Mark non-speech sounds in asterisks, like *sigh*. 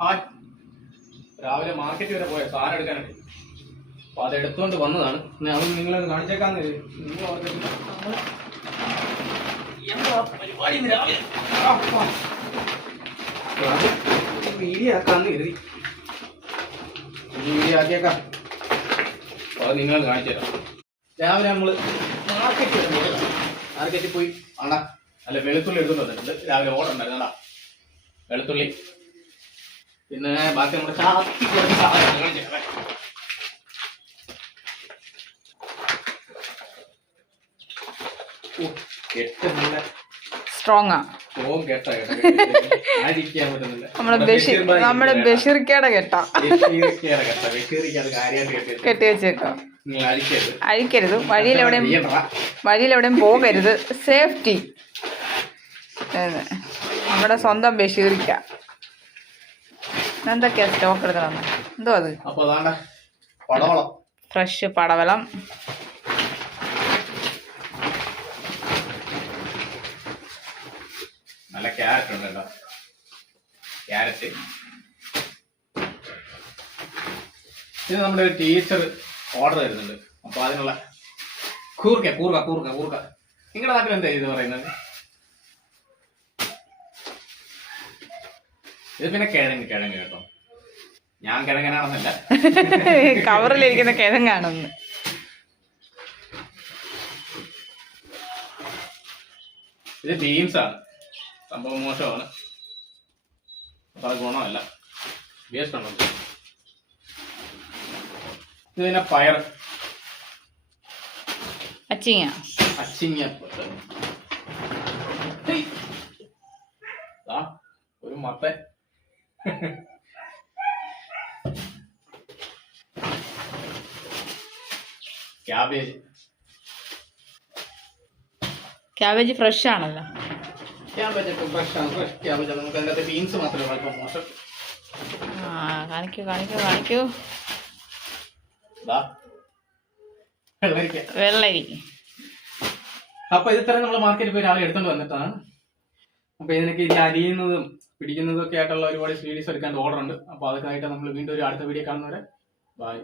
Hi രാവിലെ market വരെ പോയ സാധനം എടുക്കാനുണ്ട് അപ്പൊ അത് എടുത്തുകൊണ്ട് വന്നതാണ്. അത് നിങ്ങളെ കാണിച്ചേക്കാന്ന്. നിങ്ങൾ കരുതി. കാണിച്ചുതരാം രാവിലെ നമ്മൾ മാർക്കറ്റ് മാർക്കറ്റിൽ പോയി. അണ അല്ല വെളുത്തുള്ളി എടുത്തുകൊണ്ട് വന്നിട്ടുണ്ട്. രാവിലെ ആണ്ടാ വെളുത്തുള്ളി. പിന്നെ ബാക്കി നമ്മുടെ ചാത്തി കുറച്ച് സാധനങ്ങൾ ചേരാം കെട്ട് സ്ട്രോങ് നമ്മുടെ. ബഷീർക്കയുടെ. വെച്ചേക്കാം. അഴിക്കരുത്. വഴിയിലെവിടെയും വഴിയിലെവിടെയും പോകരുത്. സേഫ്റ്റി നമ്മുടെ സ്വന്തം ബഷീറിക്ക എന്തൊക്കെയാ സ്റ്റോക്ക് എടുത്ത് വന്നത് എന്തോ അത്? പടവളം. ഫ്രഷ് പടവലം നല്ല ക്യാരറ്റ് ഉണ്ടല്ലോ. ക്യാരറ്റ് ഇത് നമ്മുടെ ഒരു ടീച്ചർ ഓർഡർ തരുന്നുണ്ട്. അപ്പൊ അതിനുള്ള കൂർക്ക കൂർക്ക കൂർക്ക കൂർക്ക. നിങ്ങളുടെ നാട്ടിൽ എന്താ ഇത് പറയുന്നത്? ഇത് പിന്നെ കിഴങ്ങ് കിഴങ്ങ് കേട്ടോ. ഞാൻ കിഴങ്ങനാണെന്നല്ല. *laughs* കവറിലിരിക്കുന്ന കിഴങ്ങാണെന്ന്. ഇത് ബീൻസ് ആണ്. സംഭവം മോശമാണ്. അപ്പൊ അത് ഗുണമല്ല. വേസ്റ്റ് ഉണ്ടോ? ഇത് പിന്നെ പയർ. അച്ചിങ്ങ. അച്ചിങ്ങ ഒരു മത്തൻ. ക്യാബേജ് ക്യാബേജ് ഫ്രഷ് ആണല്ലോ. ക്യാബേജ് ഒക്കെ ഫ്രഷ് ആണ്. ഫ്രഷ് ക്യാബേജ് നമുക്ക് അതിനകത്ത് ബീൻസ് മാത്രമേ ഉള്ളൂ. ഇപ്പം മോശം. ആ കാണിക്കൂ കാണിക്കൂ കാണിക്കൂ. വെള്ളരി അപ്പൊ ഇത് ഇത്ര നമ്മൾ മാർക്കറ്റിൽ പോയി രാവിലെ എടുത്തോണ്ട് വന്നിട്ടാണ്. അപ്പൊ ഇതിനൊക്കെ ഇത് അരിയുന്നതും പിടിക്കുന്നതും ഒക്കെ ആയിട്ടുള്ള ഒരുപാട് സീരീസ് എടുക്കാൻ ഓർഡർ ഉണ്ട്. അപ്പോൾ അതൊക്കെ ആയിട്ട് നമ്മൾ വീണ്ടും ഒരു അടുത്ത വീഡിയോ കാണുന്നവരെ ബൈ